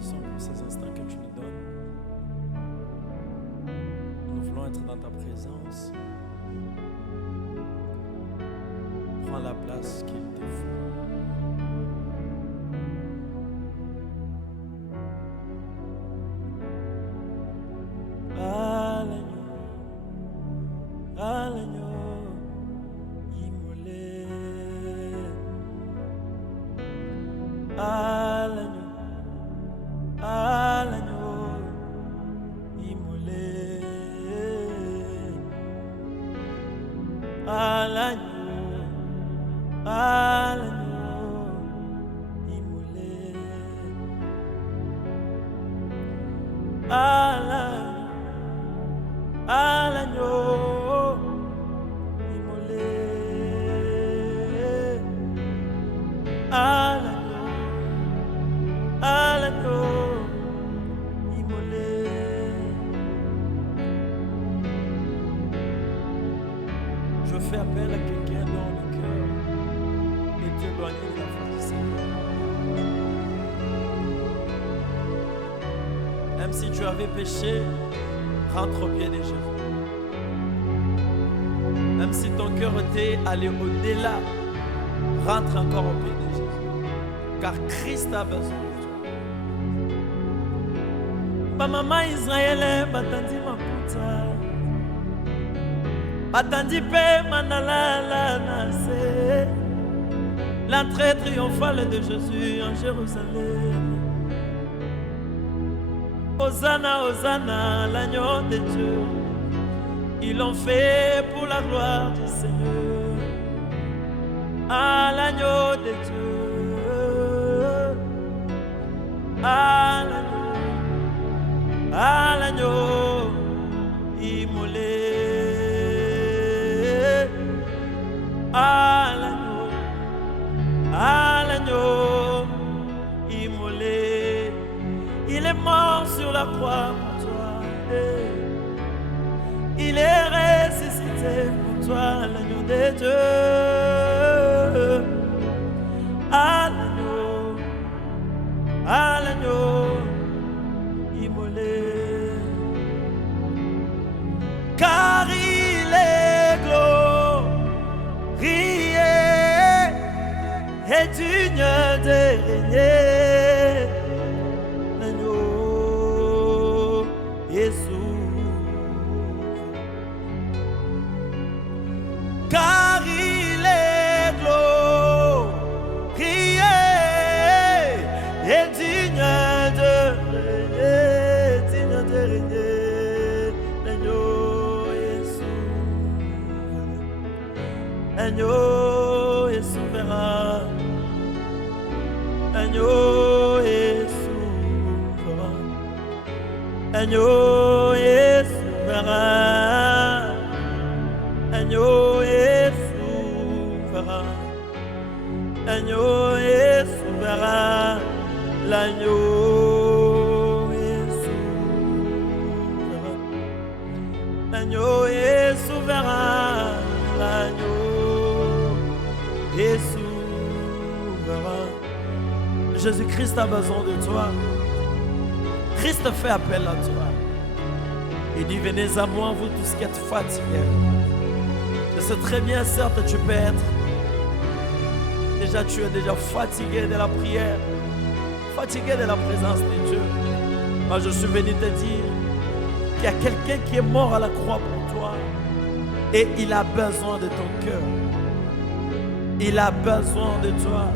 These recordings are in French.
bénissons pour ces instants que tu nous donnes. Nous voulons être dans ta présence. Prends la place qu'il te faut. Je fais appel à quelqu'un dont le cœur est éloigné de la face du Seigneur. Même si tu avais péché, rentre au pied de Jésus. Même si ton cœur était allé au-delà, rentre encore au pied de Jésus. Car Christ a besoin de toi. Ma maman Israël, batandi maputa. Batandi pe manalala nase. L'entrée triomphale de Jésus en Jérusalem. Hosanna, Hosanna, l'agneau de Dieu. Ils l'ont fait pour la gloire du Seigneur. À l'agneau de Dieu. À l'agneau immolé. À l'agneau immolé. Il est mort sur la croix pour toi. Il est ressuscité pour toi, l'agneau de Dieu. À l'agneau immolé. Car il est glorieux et digne de régner. L'agneau Jésus. Car il est glorieux et digne de régner, l'agneau Jésus. L'agneau est souverain, l'agneau est souverain, l'agneau est souverain, l'agneau est souverain, l'agneau est souverain, l'agneau est souverain, l'agneau est souverain, l'agneau est souverain. Jésus-Christ a besoin de toi. Christ fait appel à toi. Il dit, venez à moi, vous tous qui êtes fatigués. Je sais très bien, certes, tu peux être. Déjà, tu es déjà fatigué de la prière, fatigué de la présence de Dieu. Moi, je suis venu te dire qu'il y a quelqu'un qui est mort à la croix pour toi. Et il a besoin de ton cœur. Il a besoin de toi.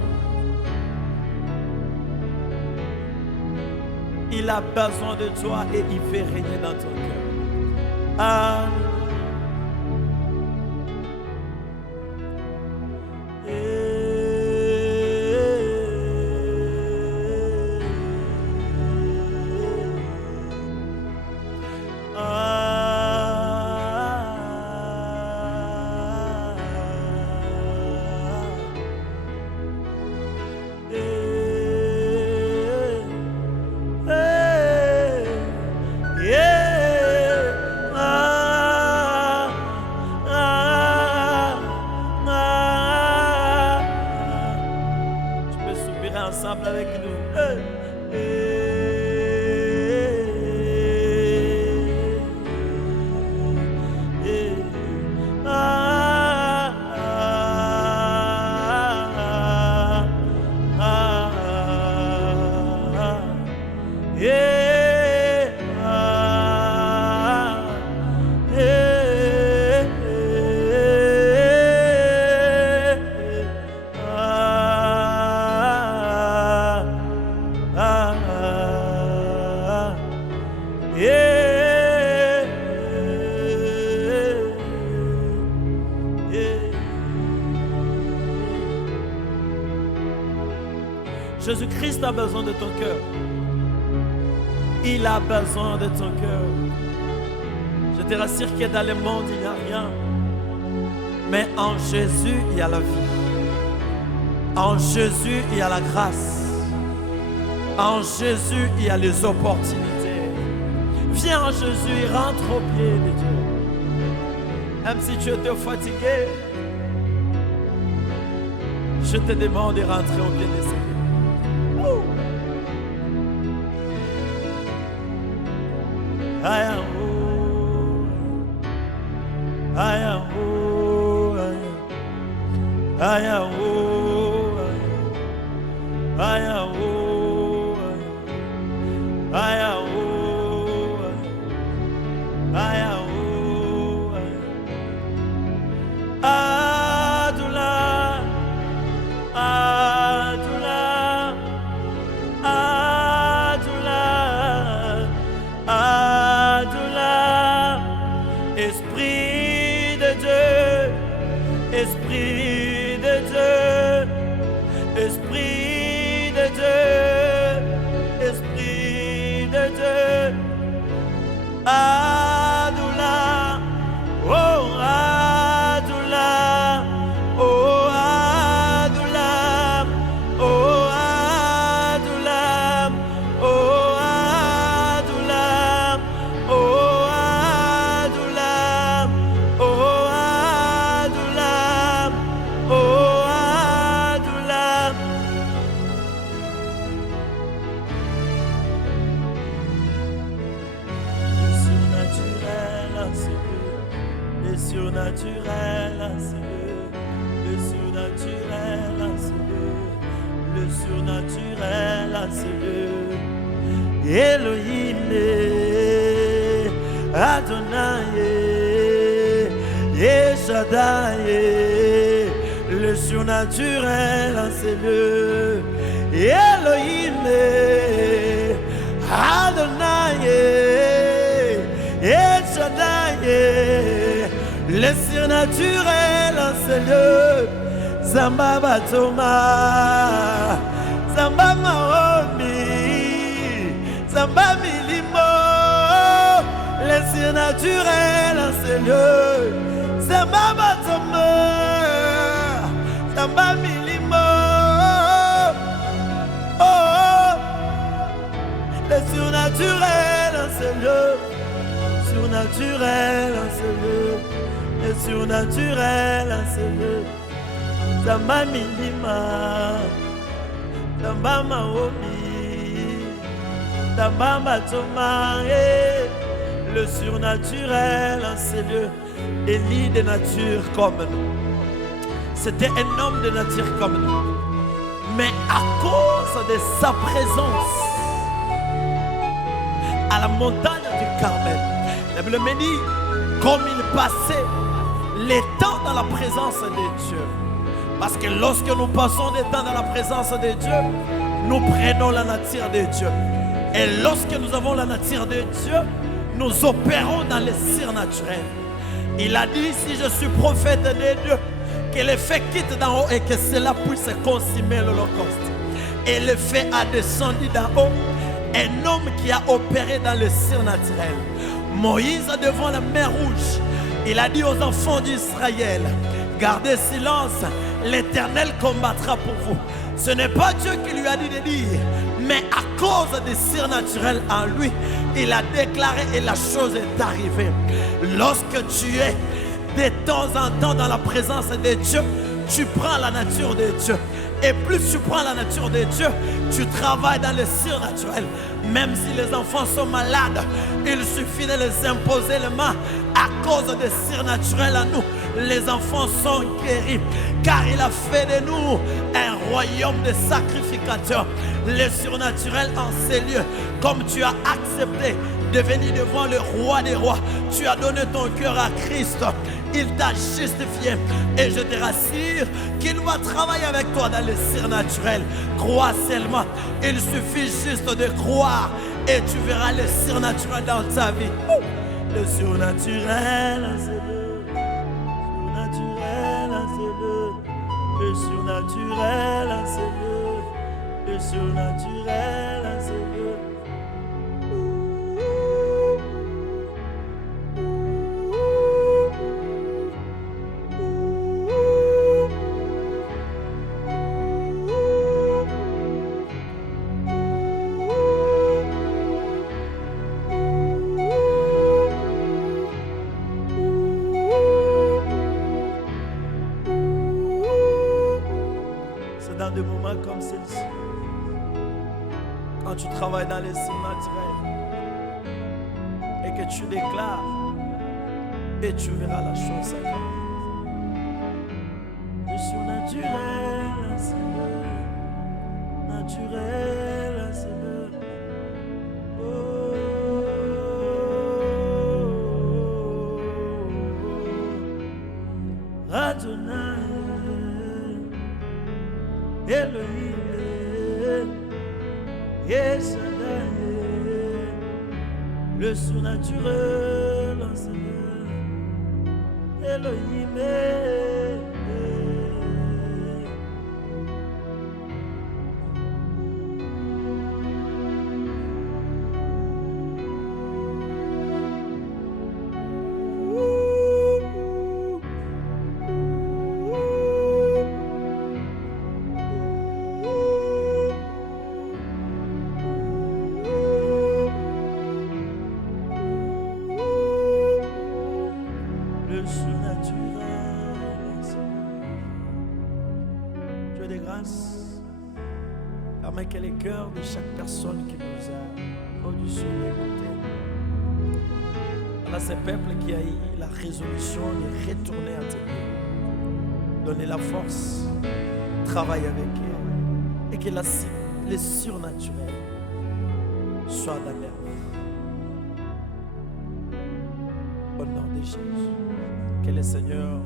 Il a besoin de toi et il veut régner dans ton cœur. Amen. Yeah. Jésus-Christ a besoin de ton cœur. Il a besoin de ton cœur. Je te rassure que dans le monde, il n'y a rien. Mais en Jésus, il y a la vie. En Jésus, il y a la grâce. En Jésus, il y a les opportunités. Viens en Jésus et rentre au pied de Dieu. Même si tu étais fatigué, je te demande de rentrer au pied de Seigneur. Esprit de Dieu, Esprit de Dieu, Esprit de Dieu, Esprit de Dieu, Adoula, oh Adoula, oh Adoula, oh Adoula, oh Adoula, oh surnaturel, le surnaturel, le surnaturel, Elohim, Adonai, Shaddai, le surnaturel, le Elohim, Adonai, Shaddai. Le surnaturel, c'est le Zamba Batoma, Zamba Maomi, Zamba Milimo. Le surnaturel, c'est le Zamba Batoma, Zamba Milimo. Oh, le surnaturel, c'est le surnaturel, c'est le. Le surnaturel, c'est le Zamba Milima, Zamba Maomi, Zamba Matoma. Le surnaturel, c'est le Élie de nature comme nous. C'était un homme de nature comme nous. Mais à cause de sa présence à la montagne du Carmel, la Bible me dit comme il passait les temps dans la présence de Dieu. Parce que lorsque nous passons des temps dans la présence de Dieu, nous prenons la nature de Dieu. Et lorsque nous avons la nature de Dieu, nous opérons dans le surnaturel. Il a dit, si je suis prophète de Dieu, que le feu quitte d'en haut et que cela puisse consumer l'Holocauste. Et le feu a descendu d'en haut, un homme qui a opéré dans le surnaturel. Moïse devant la mer Rouge, il a dit aux enfants d'Israël, gardez silence, l'Éternel combattra pour vous. Ce n'est pas Dieu qui lui a dit de dire, mais à cause des surnaturels en lui, il a déclaré et la chose est arrivée. Lorsque tu es de temps en temps dans la présence de Dieu, tu prends la nature de Dieu. Et plus tu prends la nature de Dieu, tu travailles dans le surnaturel. Même si les enfants sont malades, il suffit de les imposer les mains. À cause des surnaturels en nous, les enfants sont guéris. Car il a fait de nous un royaume de sacrificateurs. Le surnaturel en ces lieux, comme tu as accepté de venir devant le roi des rois, tu as donné ton cœur à Christ. Il t'a justifié et je te rassure qu'il va travailler avec toi dans le surnaturel. Crois seulement, il suffit juste de croire Et tu verras le surnaturel dans ta vie. Le surnaturel, c'est le surnaturel, c'est le surnaturel, c'est le surnaturel, c'est le. Dans des moments comme celle-ci, quand tu travailles dans les surnaturels et que tu déclares, et tu verras la chose s'accomplir. Le surnaturel, c'est le naturel, c'est le. Adonai. Elohim, Yeshadai, le surnaturel, Seigneur, Elohim, Dieu de grâce, permet que les cœurs de chaque personne qui nous a au-dessus d'écouter, à ce peuple qui a eu la résolution de retourner à tes pieds, donner la force, travailler avec eux, et que le surnaturel soit dans leur vie. Au nom de Jésus, que le Seigneur